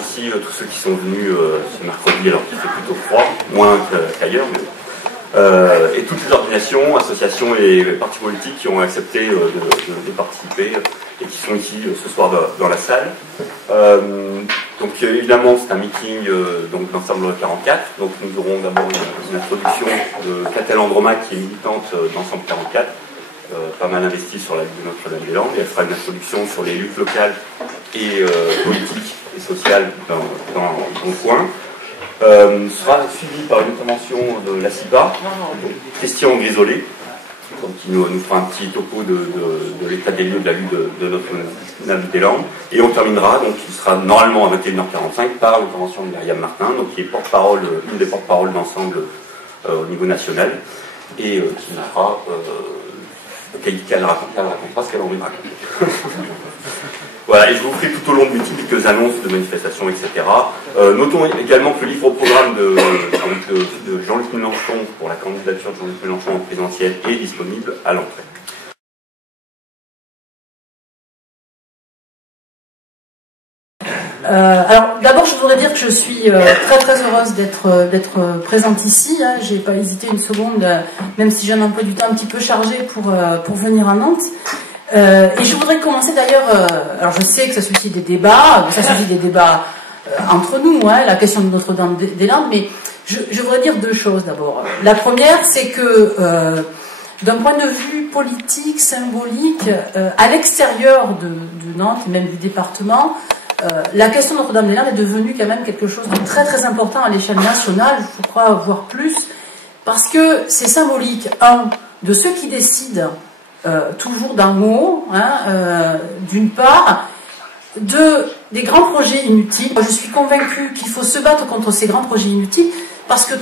remercie tous ceux qui sont venus ce mercredi, alors qu'il fait plutôt froid, moins qu'ailleurs, et toutes les organisations, associations et partis politiques qui ont accepté de participer et qui sont ici ce soir dans la salle. Donc évidemment c'est un meeting d'Ensemble 44, donc nous aurons d'abord une introduction de Catel Andromaque qui est militante d'Ensemble 44, pas mal investie sur la lutte de Notre-Dame-des-Landes, et elle fera une introduction sur les luttes locales et politiques et sociales dans le coin. Sera suivi par une intervention de la CIPA, Christian Grisolé, qui nous fera un petit topo de l'état des lieux de la lutte de Notre-Dame-des-Landes. Et on terminera, donc il sera normalement à 21h45 par l'intervention de Myriam Martin, donc qui est porte-parole, une des porte-paroles d'Ensemble au niveau national, et qui nous fera qu'elle racontera ce qu'elle a envie de raconter. Voilà, et je vous ferai tout au long de multiples annonces de manifestations, etc. Notons également que le livre-programme de Jean-Luc Mélenchon pour la candidature de Jean-Luc Mélenchon en présidentielle est disponible à l'entrée. Alors d'abord je voudrais dire que je suis très heureuse d'être présente ici, hein. J'ai pas hésité une seconde, même si j'ai un emploi du temps un petit peu chargé pour venir à Nantes. Et je voudrais commencer d'ailleurs, alors je sais que ça suscite des débats, entre nous, hein, la question de Notre-Dame-des-Landes, mais je voudrais dire deux choses d'abord. La première, c'est que d'un point de vue politique, symbolique, à l'extérieur de Nantes, et même du département, la question de Notre-Dame-des-Landes est devenue quand même quelque chose de très important à l'échelle nationale, je crois, voire plus, parce que c'est symbolique, de ceux qui décident, toujours d'un mot, hein, d'une part, des grands projets inutiles. Je suis convaincue qu'il faut se battre contre ces grands projets inutiles, parce que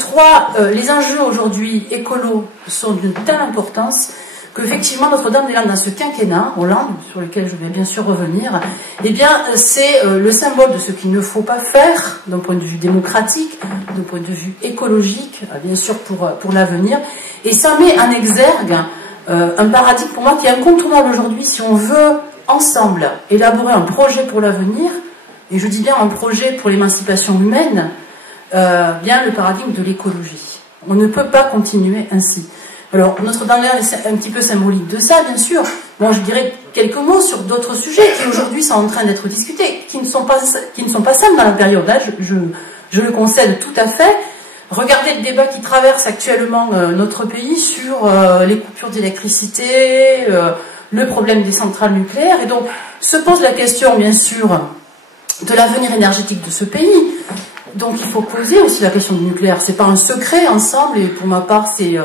les enjeux aujourd'hui écolos sont d'une telle importance qu'effectivement Notre-Dame-des-Landes dans ce quinquennat, Hollande, sur lequel je vais bien sûr revenir, eh bien c'est le symbole de ce qu'il ne faut pas faire d'un point de vue démocratique, d'un point de vue écologique, bien sûr pour l'avenir, et ça met en exergue un paradigme pour moi qui est incontournable aujourd'hui si on veut ensemble élaborer un projet pour l'avenir, et je dis bien un projet pour l'émancipation humaine, bien le paradigme de l'écologie. On ne peut pas continuer ainsi. Alors, Notre-Dame-des-Landes est un petit peu symbolique de ça, bien sûr. Bon, je dirais quelques mots sur d'autres sujets qui aujourd'hui sont en train d'être discutés, qui ne sont pas simples dans la période. Là, je le concède tout à fait. Regardez le débat qui traverse actuellement notre pays sur les coupures d'électricité, le problème des centrales nucléaires, et donc se pose la question, bien sûr, de l'avenir énergétique de ce pays. Donc il faut poser aussi la question du nucléaire. C'est pas un secret ensemble, et pour ma part, c'est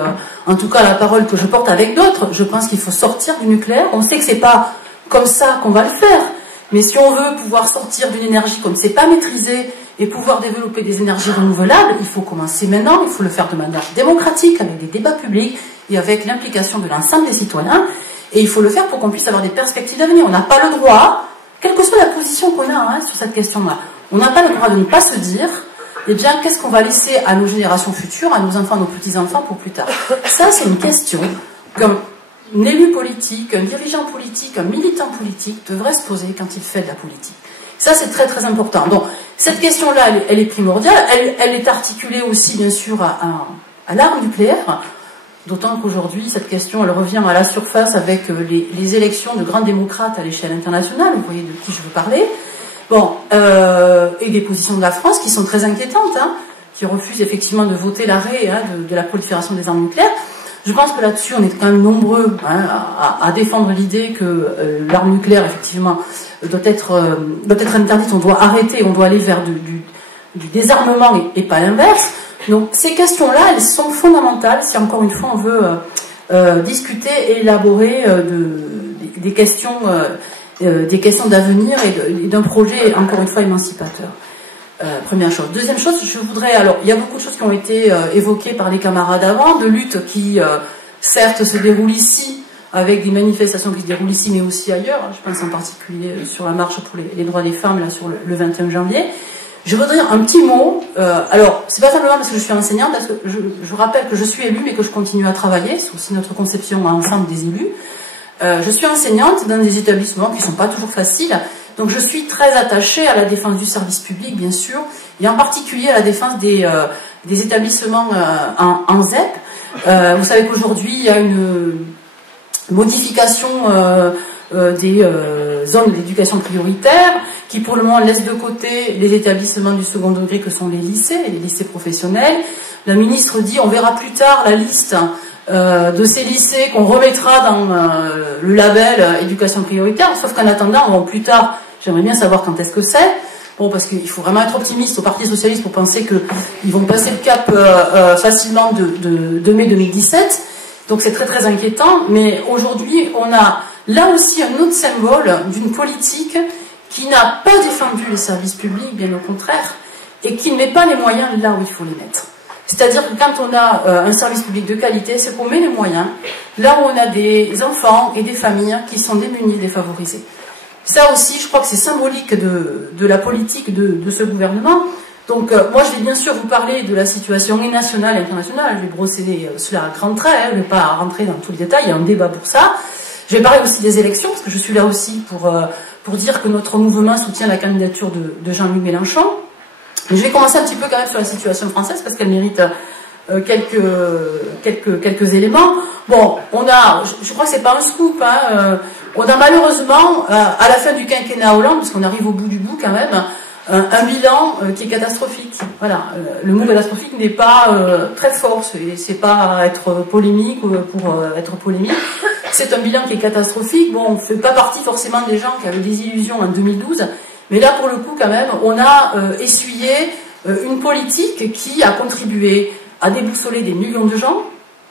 en tout cas la parole que je porte avec d'autres. Je pense qu'il faut sortir du nucléaire. On sait que c'est pas comme ça qu'on va le faire, mais si on veut pouvoir sortir d'une énergie qu'on ne sait pas maîtriser et pouvoir développer des énergies renouvelables, il faut commencer maintenant, il faut le faire de manière démocratique, avec des débats publics et avec l'implication de l'ensemble des citoyens, et il faut le faire pour qu'on puisse avoir des perspectives d'avenir. On n'a pas le droit, quelle que soit la position qu'on a sur cette question-là, on n'a pas le droit de ne pas se dire, eh bien, qu'est-ce qu'on va laisser à nos générations futures, à nos enfants, à nos petits-enfants pour plus tard. Ça, c'est une question qu'un élu politique, un dirigeant politique, un militant politique devrait se poser quand il fait de la politique. Ça, c'est très important. Donc, cette question-là, elle est primordiale. Elle est articulée aussi, bien sûr, à l'arme nucléaire, d'autant qu'aujourd'hui, cette question, elle revient à la surface avec les élections de grands démocrates à l'échelle internationale. Vous voyez de qui je veux parler. Bon, et des positions de la France qui sont très inquiétantes, hein, qui refusent effectivement de voter l'arrêt de la prolifération des armes nucléaires. Je pense que là-dessus, on est quand même nombreux à défendre l'idée que l'arme nucléaire, effectivement, doit être interdite, on doit arrêter, on doit aller vers du désarmement et pas l'inverse. Donc ces questions-là, elles sont fondamentales si encore une fois on veut discuter et élaborer des questions d'avenir et d'un projet, encore une fois, émancipateur. Première chose. Deuxième chose, je voudrais... Alors, il y a beaucoup de choses qui ont été évoquées par les camarades avant, de luttes qui, certes, se déroulent ici, avec des manifestations qui se déroulent ici, mais aussi ailleurs. Je pense en particulier sur la marche pour les droits des femmes, là, sur le 21 janvier. Je voudrais dire un petit mot. Alors, c'est pas simplement parce que je suis enseignante, parce que je rappelle que je suis élue, mais que je continue à travailler. C'est aussi notre conception ensemble des élus. Je suis enseignante dans des établissements qui ne sont pas toujours faciles, Donc je suis très attachée à la défense du service public, bien sûr, et en particulier à la défense des établissements en ZEP. Vous savez qu'aujourd'hui, il y a une modification des zones d'éducation prioritaire qui pour le moment laisse de côté les établissements du second degré que sont les lycées professionnels. La ministre dit on verra plus tard la liste de ces lycées qu'on remettra dans le label éducation prioritaire, sauf qu'en attendant, plus tard, j'aimerais bien savoir quand est-ce que c'est. Bon, parce qu'il faut vraiment être optimiste au Parti Socialiste pour penser qu'ils vont passer le cap facilement de mai 2017. Donc c'est très très inquiétant. Mais aujourd'hui, on a là aussi un autre symbole d'une politique qui n'a pas défendu les services publics, bien au contraire, et qui ne met pas les moyens là où il faut les mettre. C'est-à-dire que quand on a un service public de qualité, c'est qu'on met les moyens là où on a des enfants et des familles qui sont démunis, défavorisés. Ça aussi, je crois que c'est symbolique de la politique de ce gouvernement. Donc, moi, je vais bien sûr vous parler de la situation nationale et internationale. Je vais brosser cela à grands traits, je ne vais pas rentrer dans tous les détails, il y a un débat pour ça. Je vais parler aussi des élections, parce que je suis là aussi pour dire que notre mouvement soutient la candidature de Jean-Luc Mélenchon. Mais je vais commencer un petit peu quand même sur la situation française, parce qu'elle mérite quelques éléments. Bon, on a, je crois que c'est pas un scoop, hein, on a malheureusement, à la fin du quinquennat Hollande, parce qu'on arrive au bout du bout quand même, un bilan qui est catastrophique. Voilà, le mot catastrophique n'est pas très fort, c'est pas être polémique pour être polémique. C'est un bilan qui est catastrophique. Bon, on ne fait pas partie forcément des gens qui avaient des illusions en 2012, mais là pour le coup quand même, on a essuyé une politique qui a contribué à déboussoler des millions de gens,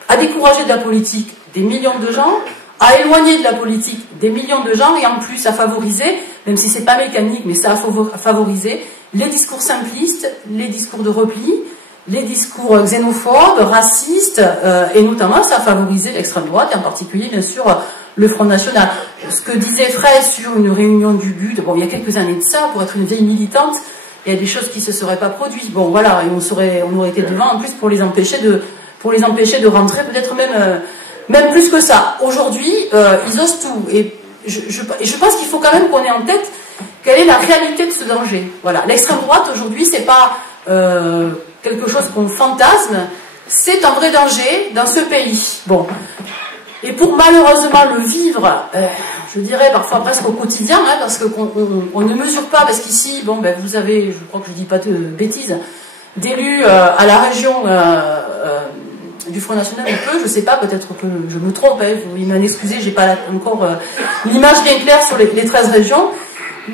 à décourager de la politique des millions de gens, à éloigner de la politique des millions de gens et en plus à favoriser, même si c'est pas mécanique, mais ça a favorisé les discours simplistes, les discours de repli, les discours xénophobes, racistes, et notamment ça a favorisé l'extrême droite et en particulier bien sûr le Front National. Ce que disait Frey sur une réunion du BUD, bon il y a quelques années de ça, pour être une vieille militante, il y a des choses qui ne se seraient pas produites. Bon voilà, et on aurait été devant en plus pour les empêcher de rentrer, peut-être même plus que ça. Aujourd'hui, ils osent tout. Et je pense qu'il faut quand même qu'on ait en tête quelle est la réalité de ce danger. Voilà, l'extrême droite aujourd'hui, c'est pas quelque chose qu'on fantasme, c'est un vrai danger dans ce pays. Bon. Et pour malheureusement le vivre, je dirais parfois presque au quotidien, hein, parce qu'on ne mesure pas, parce qu'ici, bon, ben, vous avez, je crois que je dis pas de bêtises, d'élus à la région du Front National, un peu, je sais pas, peut-être que je me trompe, hein, vous m'en excusez, j'ai pas encore l'image bien claire sur les 13 régions.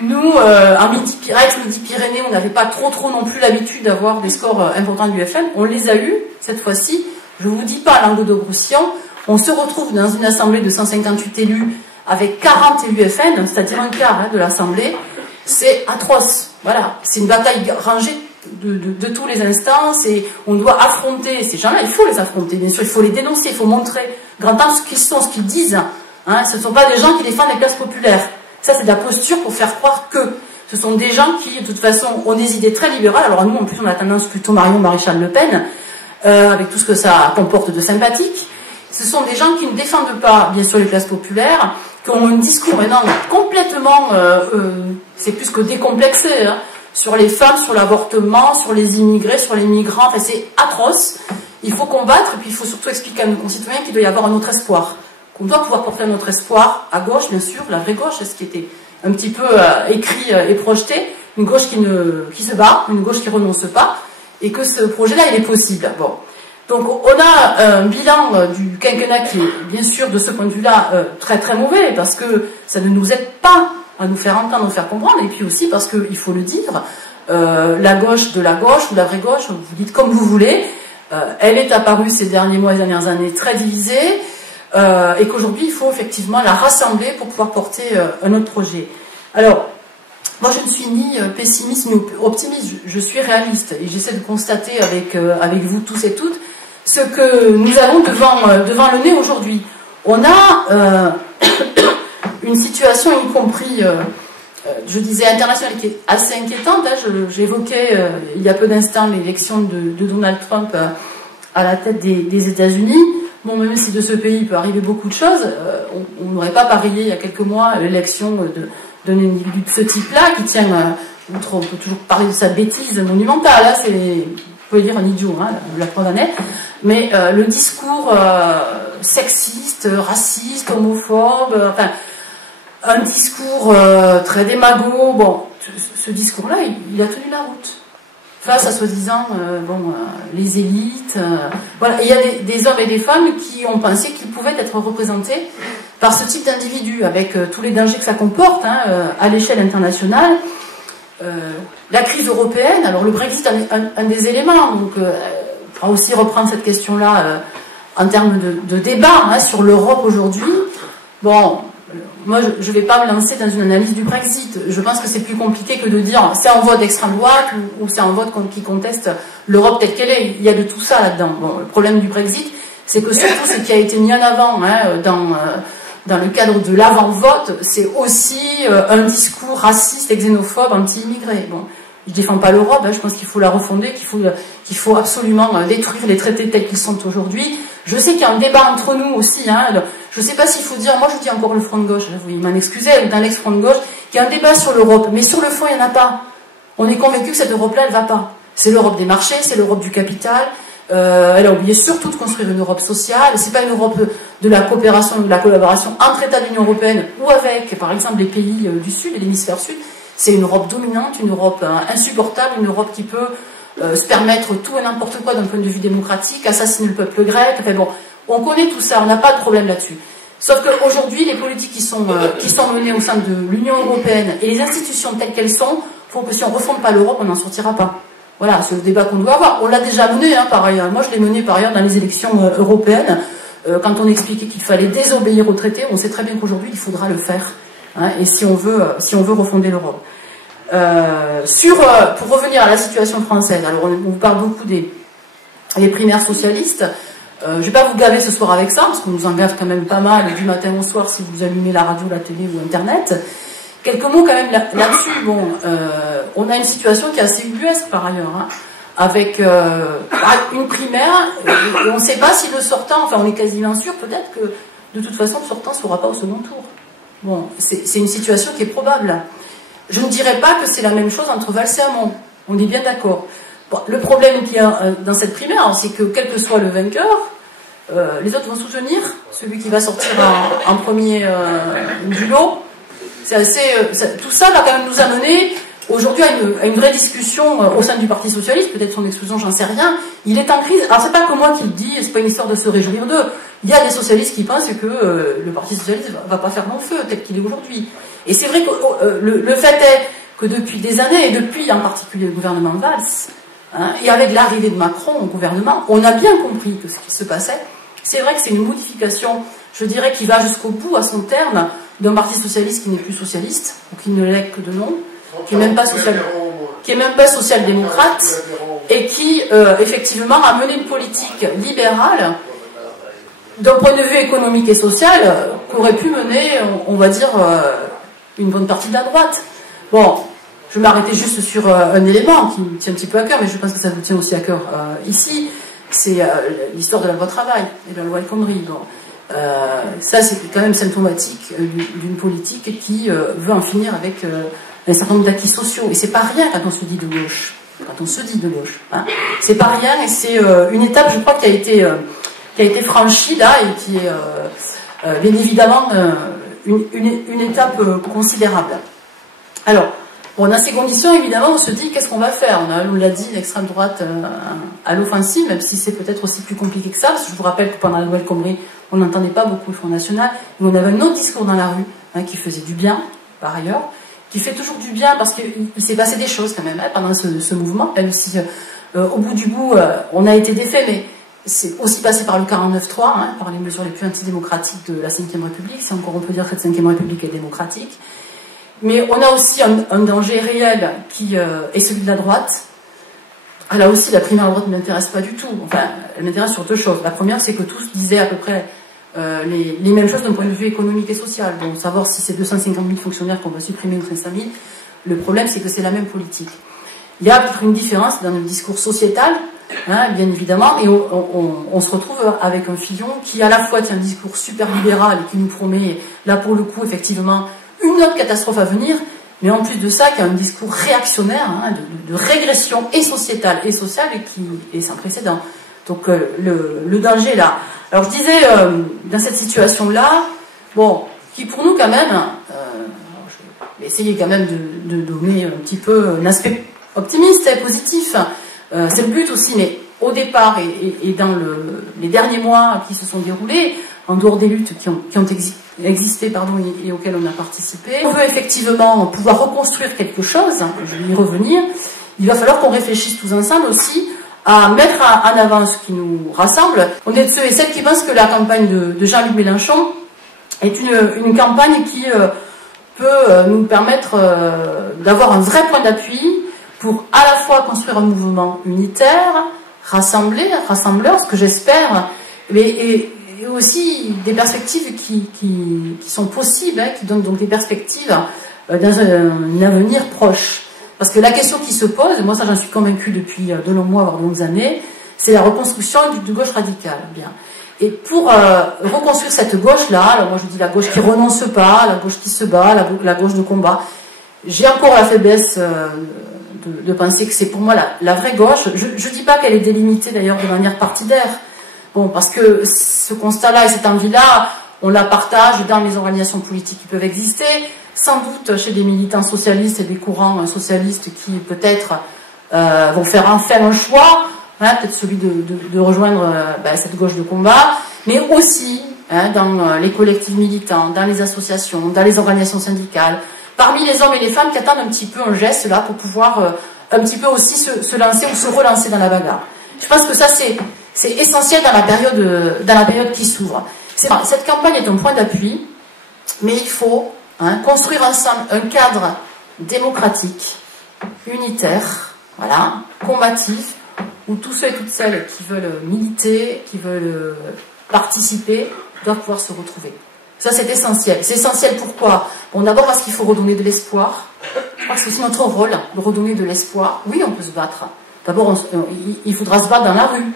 Nous, en Midi-Pyrénées, on n'avait pas trop non plus l'habitude d'avoir des scores importants du FN, on les a eus cette fois-ci, je vous dis pas Languedoc-Roussillon. On se retrouve dans une assemblée de 158 élus avec 40 élus FN, c'est-à-dire un quart de l'assemblée. C'est atroce. Voilà, c'est une bataille rangée de tous les instants. Et on doit affronter ces gens-là. Il faut les affronter, bien sûr. Il faut les dénoncer. Il faut montrer grand temps ce qu'ils sont, ce qu'ils disent. Hein, ce ne sont pas des gens qui défendent les classes populaires. Ça, c'est de la posture pour faire croire que ce sont des gens qui, de toute façon, ont des idées très libérales. Alors nous, en plus, on a tendance plutôt Marion Maréchal Le Pen, avec tout ce que ça comporte de sympathique. Ce sont des gens qui ne défendent pas, bien sûr, les classes populaires, qui ont un discours maintenant complètement, c'est plus que décomplexé, hein, sur les femmes, sur l'avortement, sur les immigrés, sur les migrants, enfin, c'est atroce. Il faut combattre, et puis il faut surtout expliquer à nos concitoyens qu'il doit y avoir un autre espoir, qu'on doit pouvoir porter un autre espoir, à gauche, bien sûr, la vraie gauche, ce qui était un petit peu écrit et projeté, une gauche qui se bat, une gauche qui renonce pas, et que ce projet-là, il est possible. Bon. Donc on a un bilan du quinquennat qui est bien sûr de ce point de vue-là très très mauvais parce que ça ne nous aide pas à nous faire entendre, à nous faire comprendre et puis aussi parce qu'il faut le dire, la gauche de la gauche ou la vraie gauche, vous dites comme vous voulez, elle est apparue ces derniers mois et dernières années très divisée et qu'aujourd'hui il faut effectivement la rassembler pour pouvoir porter un autre projet. Alors, moi je ne suis ni pessimiste ni optimiste, je suis réaliste et j'essaie de constater avec vous tous et toutes ce que nous avons devant le nez aujourd'hui. On a une situation, y compris, je disais internationale, qui est assez inquiétante. Hein. J'évoquais il y a peu d'instants l'élection de Donald Trump à la tête des États-Unis. Bon, même si de ce pays il peut arriver beaucoup de choses, on n'aurait pas parié il y a quelques mois l'élection de d'un individu de ce type-là, qui tient, outre, on peut toujours parler de sa bêtise monumentale, hein, c'est, vous pouvez dire un idiot, hein, la preuve en est, mais le discours sexiste, raciste, homophobe, enfin, un discours très démago, bon, ce discours-là, il a tenu la route. Face à soi-disant les élites. Voilà. Et il y a des hommes et des femmes qui ont pensé qu'ils pouvaient être représentés par ce type d'individu, avec tous les dangers que ça comporte à l'échelle internationale. La crise européenne, alors le Brexit un des éléments, donc on pourra aussi reprendre cette question-là en termes de débat sur l'Europe aujourd'hui. Bon, moi je ne vais pas me lancer dans une analyse du Brexit. Je pense que c'est plus compliqué que de dire c'est un vote d'extrême droite ou c'est un vote qui conteste l'Europe telle qu'elle est. Il y a de tout ça là-dedans. Bon, le problème du Brexit, c'est que surtout ce qui a été mis en avant dans le cadre de l'avant-vote, c'est aussi un discours raciste et xénophobe anti-immigré. Bon, je ne défends pas l'Europe, je pense qu'il faut la refonder, qu'il faut absolument détruire les traités tels qu'ils sont aujourd'hui. Je sais qu'il y a un débat entre nous aussi, je ne sais pas s'il faut dire, moi je dis encore le front de gauche, vous m'en excusez, ou dans l'ex-front de gauche, qu'il y a un débat sur l'Europe, mais sur le fond il n'y en a pas. On est convaincu que cette Europe-là, elle ne va pas. C'est l'Europe des marchés, c'est l'Europe du capital, elle a oublié surtout de construire une Europe sociale, c'est pas une Europe de la coopération ou de la collaboration entre États de l'Union Européenne ou avec, par exemple, les pays du Sud et l'hémisphère Sud. C'est une Europe dominante, une Europe insupportable, une Europe qui peut se permettre tout et n'importe quoi d'un point de vue démocratique, assassiner le peuple grec, enfin bon, on connaît tout ça, on n'a pas de problème là-dessus. Sauf qu'aujourd'hui, les politiques qui sont menées au sein de l'Union Européenne et les institutions telles qu'elles sont, font que si on ne refonde pas l'Europe, on n'en sortira pas. Voilà, c'est le débat qu'on doit avoir. On l'a déjà mené, par ailleurs. Moi, je l'ai mené par ailleurs dans les élections européennes, quand on expliquait qu'il fallait désobéir au traité, on sait très bien qu'aujourd'hui, il faudra le faire. Et si on veut refonder l'Europe. Pour revenir à la situation française, alors on vous parle beaucoup des primaires socialistes. Je ne vais pas vous gaver ce soir avec ça, parce qu'on nous en gave quand même pas mal du matin au soir si vous allumez la radio, la télé ou Internet. Quelques mots quand même là-dessus. Bon, on a une situation qui est assez ubuesque par ailleurs, avec une primaire, et on ne sait pas si le sortant, enfin on est quasiment sûr peut-être que de toute façon le sortant ne sera pas au second tour. Bon, c'est une situation qui est probable. Je ne dirais pas que c'est la même chose entre Valls et Hamon, on est bien d'accord. Bon, le problème qu'il y a dans cette primaire, c'est que quel que soit le vainqueur, les autres vont soutenir celui qui va sortir en premier du lot. C'est assez, tout ça va quand même nous amener aujourd'hui à une vraie discussion au sein du Parti Socialiste, peut-être son exclusion, j'en sais rien. Il est en crise. Alors c'est pas que moi qui le dis, c'est pas une histoire de se réjouir d'eux. Il y a des socialistes qui pensent que le Parti Socialiste va pas faire long feu tel qu'il est aujourd'hui. Et c'est vrai que le fait est que depuis des années, et depuis en particulier le gouvernement Valls, et avec l'arrivée de Macron au gouvernement, on a bien compris que ce qui se passait, c'est vrai que c'est une modification, je dirais, qui va jusqu'au bout, à son terme, d'un Parti Socialiste qui n'est plus socialiste, ou qui ne l'est que de nom, qui n'est même pas social-démocrate, et qui, effectivement, a mené une politique libérale, d'un point de vue économique et social, qu'aurait pu mener, on va dire, une bonne partie de la droite. Bon, je vais m'arrêter juste sur un élément qui me tient un petit peu à cœur, mais je pense que ça vous tient aussi à cœur ici, c'est l'histoire de la loi travail et de la loi El Khomri. Bon, ça, c'est quand même symptomatique d'une politique qui veut en finir avec un certain nombre d'acquis sociaux. Et c'est pas rien quand on se dit de gauche. Quand on se dit de gauche. C'est pas rien, et c'est une étape, je crois, qui a été franchie là, et qui est bien évidemment une étape considérable. Alors, bon, dans ces conditions, évidemment, on se dit qu'est-ce qu'on va faire. On l'a dit, l'extrême droite à l'offensive, même si c'est peut-être aussi plus compliqué que ça, parce que je vous rappelle que pendant la loi El Khomri, on n'entendait pas beaucoup le Front National, mais on avait un autre discours dans la rue, qui faisait du bien, par ailleurs, qui fait toujours du bien, parce qu'il s'est passé des choses quand même pendant ce mouvement, même si au bout du bout, on a été défait, mais c'est aussi passé par le 49-3, par les mesures les plus antidémocratiques de la Ve République, si encore on peut dire que cette Ve République est démocratique. Mais on a aussi un danger réel qui est celui de la droite. Là aussi, la primaire à droite ne m'intéresse pas du tout. Enfin, elle m'intéresse sur deux choses. La première, c'est que tous disaient à peu près les mêmes choses d'un point de vue économique et social. Donc, savoir si c'est 250 000 fonctionnaires qu'on va supprimer ou 500 000, le problème, c'est que c'est la même politique. Il y a peut-être une différence dans le discours sociétal, bien évidemment, et on se retrouve avec un Fillon qui, à la fois, tient un discours super libéral et qui nous promet, là pour le coup, effectivement, une autre catastrophe à venir, mais en plus de ça, qui a un discours réactionnaire, hein, de régression et sociétale et sociale qui est sans précédent. Donc le danger est là. Alors je disais, dans cette situation-là, bon, qui pour nous quand même, je vais essayer quand même de donner un petit peu un aspect optimiste et positif, c'est le but aussi, mais au départ et dans les derniers mois qui se sont déroulés, en dehors des luttes qui ont existé et auxquelles on a participé, on veut effectivement pouvoir reconstruire quelque chose, je vais y revenir, il va falloir qu'on réfléchisse tous ensemble aussi à mettre en avant ce qui nous rassemble. On est de ceux et celles qui pensent que la campagne de Jean-Luc Mélenchon est une campagne qui peut nous permettre d'avoir un vrai point d'appui pour à la fois construire un mouvement unitaire, rassembleur, ce que j'espère, et aussi des perspectives qui sont possibles, hein, qui donnent donc des perspectives dans un avenir proche. Parce que la question qui se pose, moi ça j'en suis convaincue depuis de longs mois, voire de longues années, c'est la reconstruction de gauche radicale. Bien. Et pour reconstruire cette gauche-là, alors moi je dis la gauche qui renonce pas, la gauche qui se bat, la gauche de combat, j'ai encore la faiblesse de penser que c'est pour moi la vraie gauche. Je ne dis pas qu'elle est délimitée d'ailleurs de manière partidaire. Bon, parce que ce constat-là et cette envie-là, on la partage dans les organisations politiques qui peuvent exister, sans doute chez des militants socialistes et des courants socialistes qui peut-être vont faire enfin un choix, hein, peut-être celui de rejoindre cette gauche de combat, mais aussi hein, dans les collectifs militants, dans les associations, dans les organisations syndicales, parmi les hommes et les femmes qui attendent un petit peu un geste là pour pouvoir un petit peu aussi se lancer ou se relancer dans la bagarre. Je pense que ça c'est essentiel dans la période qui s'ouvre. Cette campagne est un point d'appui, mais il faut construire ensemble un cadre démocratique, unitaire, voilà, combatif, où tous ceux et toutes celles qui veulent militer, qui veulent participer, doivent pouvoir se retrouver. Ça, c'est essentiel. C'est essentiel pourquoi? Bon, d'abord parce qu'il faut redonner de l'espoir. Je crois que c'est aussi notre rôle, de redonner de l'espoir. Oui, on peut se battre. D'abord, il faudra se battre dans la rue.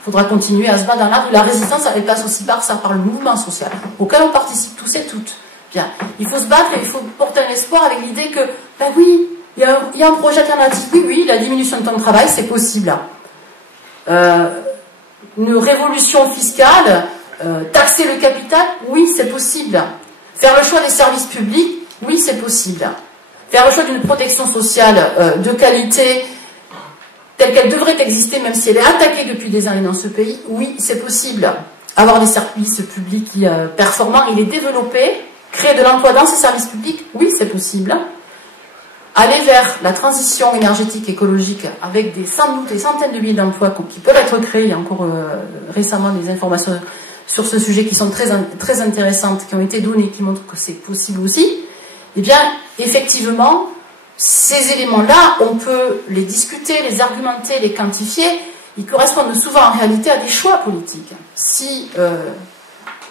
Il faudra continuer à se battre dans la rue. La résistance, elle passe aussi par le mouvement social, auquel on participe tous et toutes. Bien. Il faut se battre et il faut porter un espoir avec l'idée que, ben oui, il y a un projet alternatif. Oui, la diminution de temps de travail, c'est possible. Une révolution fiscale, taxer le capital, oui, c'est possible. Faire le choix des services publics, oui, c'est possible. Faire le choix d'une protection sociale de qualité, telle qu'elle devrait exister, même si elle est attaquée depuis des années dans ce pays, oui, c'est possible. Avoir des services publics performants, il est développé, créer de l'emploi dans ces services publics, oui, c'est possible. Aller vers la transition énergétique écologique avec sans doute des centaines de milliers d'emplois qui peuvent être créés. Il y a encore récemment des informations sur ce sujet qui sont très intéressantes, qui ont été données, qui montrent que c'est possible aussi. Eh bien, effectivement, ces éléments-là, on peut les discuter, les argumenter, les quantifier. Ils correspondent souvent en réalité à des choix politiques. Si,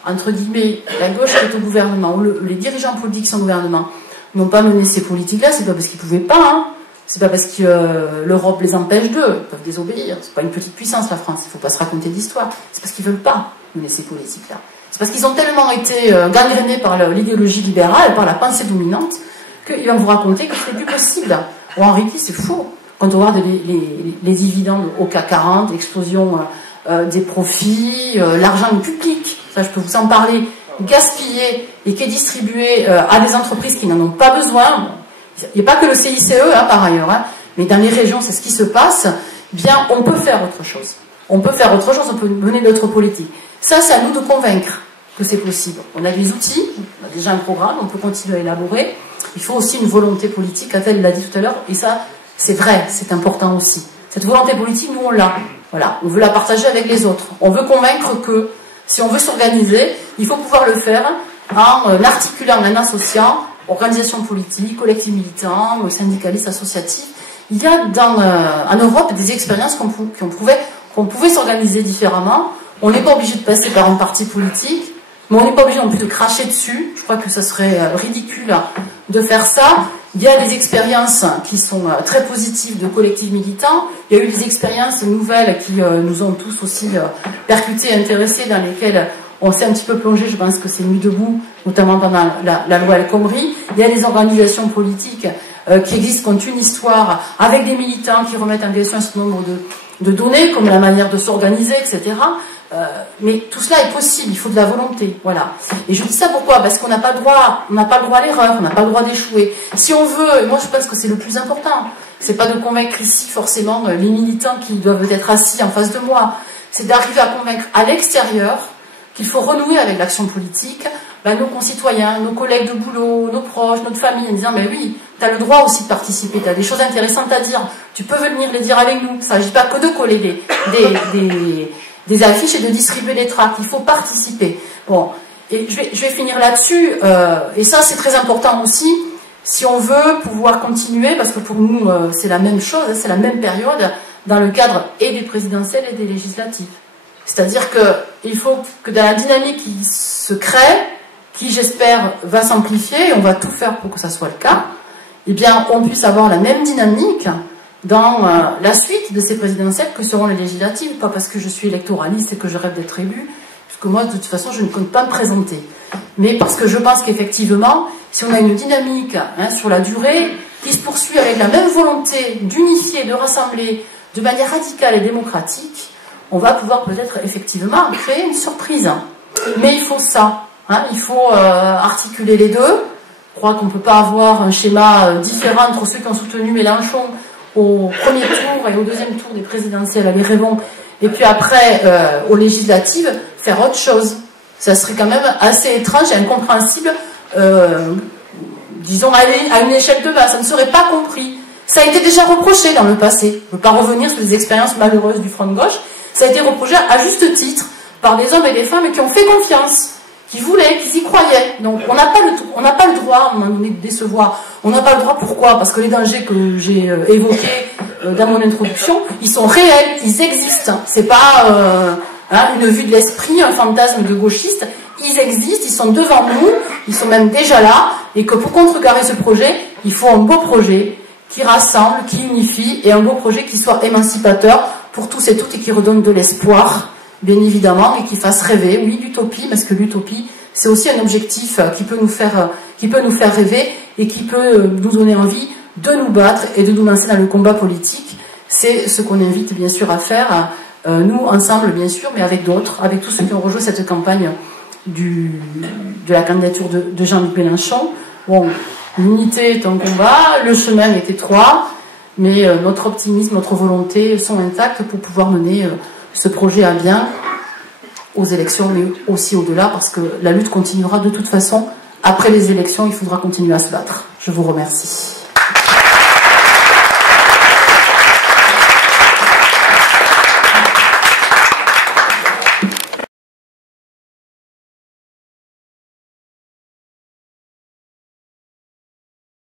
entre guillemets, la gauche est au gouvernement, ou les dirigeants politiques sont au gouvernement, n'ont pas mené ces politiques-là, c'est pas parce qu'ils pouvaient pas, hein. C'est pas parce que l'Europe les empêche d'eux, ils peuvent désobéir. C'est pas une petite puissance, la France, il faut pas se raconter d'histoire. C'est parce qu'ils veulent pas mener ces politiques-là. C'est parce qu'ils ont tellement été gangrénés par l'idéologie libérale, par la pensée dominante, qu'ils vont vous raconter que ce n'est plus possible. Bon, en réalité, c'est faux. Quand on regarde les dividendes au CAC 40, l'explosion des profits, l'argent public, ça je peux vous en parler, gaspillé et qui est distribué à des entreprises qui n'en ont pas besoin. Il n'y a pas que le CICE, par ailleurs, mais dans les régions, c'est ce qui se passe. Bien, on peut faire autre chose. On peut faire autre chose, on peut mener d'autres politiques. Ça, c'est à nous de convaincre que c'est possible. On a des outils, on a déjà un programme, on peut continuer à élaborer. Il faut aussi une volonté politique, Atel l'a dit tout à l'heure, et ça, c'est vrai, c'est important aussi. Cette volonté politique, nous, on l'a. Voilà, on veut la partager avec les autres. On veut convaincre que, si on veut s'organiser, il faut pouvoir le faire en articulant, en associant organisations politiques, collectifs militants, syndicalistes, associatifs. Il y a en Europe des expériences qui ont prouvé qu'on pouvait s'organiser différemment. On n'est pas obligé de passer par un parti politique, mais on n'est pas obligé non plus de cracher dessus. Je crois que ça serait ridicule de faire ça. Il y a des expériences qui sont très positives de collectifs militants. Il y a eu des expériences nouvelles qui nous ont tous aussi percutés, intéressés, dans lesquelles on s'est un petit peu plongé, je pense que c'est Nuit debout, notamment pendant la loi El Khomri. Il y a des organisations politiques qui existent, qui ont une histoire, avec des militants qui remettent en question un certain nombre de données, comme la manière de s'organiser, etc. Mais tout cela est possible, il faut de la volonté, voilà. Et je dis ça pourquoi? Parce qu'on n'a pas le droit, à l'erreur, on n'a pas le droit d'échouer. Si on veut, et moi je pense que c'est le plus important, c'est pas de convaincre ici forcément les militants qui doivent être assis en face de moi, c'est d'arriver à convaincre à l'extérieur qu'il faut renouer avec l'action politique, nos concitoyens, nos collègues de boulot, nos proches, notre famille, en disant mais oui, tu as le droit aussi de participer, tu as des choses intéressantes à dire, tu peux venir les dire avec nous. Il ne s'agit pas que de coller des affiches et de distribuer des tracts, il faut participer. Bon, et je vais finir là-dessus, et ça c'est très important aussi, si on veut pouvoir continuer, parce que pour nous c'est la même chose, c'est la même période, dans le cadre et des présidentielles et des législatives. C'est-à-dire qu'il faut que dans la dynamique qui se crée, qui j'espère va s'amplifier, et on va tout faire pour que ça soit le cas, eh bien on puisse avoir la même dynamique dans la suite de ces présidentielles que seront les législatives, pas parce que je suis électoraliste et que je rêve d'être élu, parce que moi de toute façon je ne compte pas me présenter, mais parce que je pense qu'effectivement, si on a une dynamique sur la durée, qui se poursuit avec la même volonté d'unifier, de rassembler de manière radicale et démocratique, on va pouvoir peut-être effectivement créer une surprise. Mais il faut ça, il faut articuler les deux. Je crois qu'on ne peut pas avoir un schéma différent entre ceux qui ont soutenu Mélenchon au premier tour et au deuxième tour des présidentielles à l'Érévon, et puis après aux législatives, faire autre chose. Ça serait quand même assez étrange et incompréhensible, disons à une échelle de base, ça ne serait pas compris. Ça a été déjà reproché dans le passé. Je ne veux pas revenir sur les expériences malheureuses du Front de gauche. Ça a été reproché à juste titre par des hommes et des femmes qui ont fait confiance, qui voulaient, qui y croyaient. Donc on n'a pas le droit à un moment donné de décevoir. On n'a pas le droit, pourquoi? Parce que les dangers que j'ai évoqués dans mon introduction, ils sont réels, ils existent. C'est pas une vue de l'esprit, un fantasme de gauchiste. Ils existent, ils sont devant nous, ils sont même déjà là, et que pour contrecarrer ce projet, il faut un beau projet qui rassemble, qui unifie, et un beau projet qui soit émancipateur pour tous et toutes et qui redonne de l'espoir, bien évidemment, et qui fasse rêver, oui, l'utopie, parce que l'utopie, c'est aussi un objectif qui peut nous faire rêver et qui peut nous donner envie de nous battre et de nous lancer dans le combat politique. C'est ce qu'on invite bien sûr à faire, nous ensemble bien sûr, mais avec d'autres, avec tous ceux qui ont rejoint cette campagne de la candidature de Jean-Luc Mélenchon. Bon, l'unité est un combat, le chemin est étroit, mais notre optimisme, notre volonté sont intactes pour pouvoir mener ce projet à bien aux élections, mais aussi au-delà, parce que la lutte continuera de toute façon. Après les élections, il faudra continuer à se battre. Je vous remercie.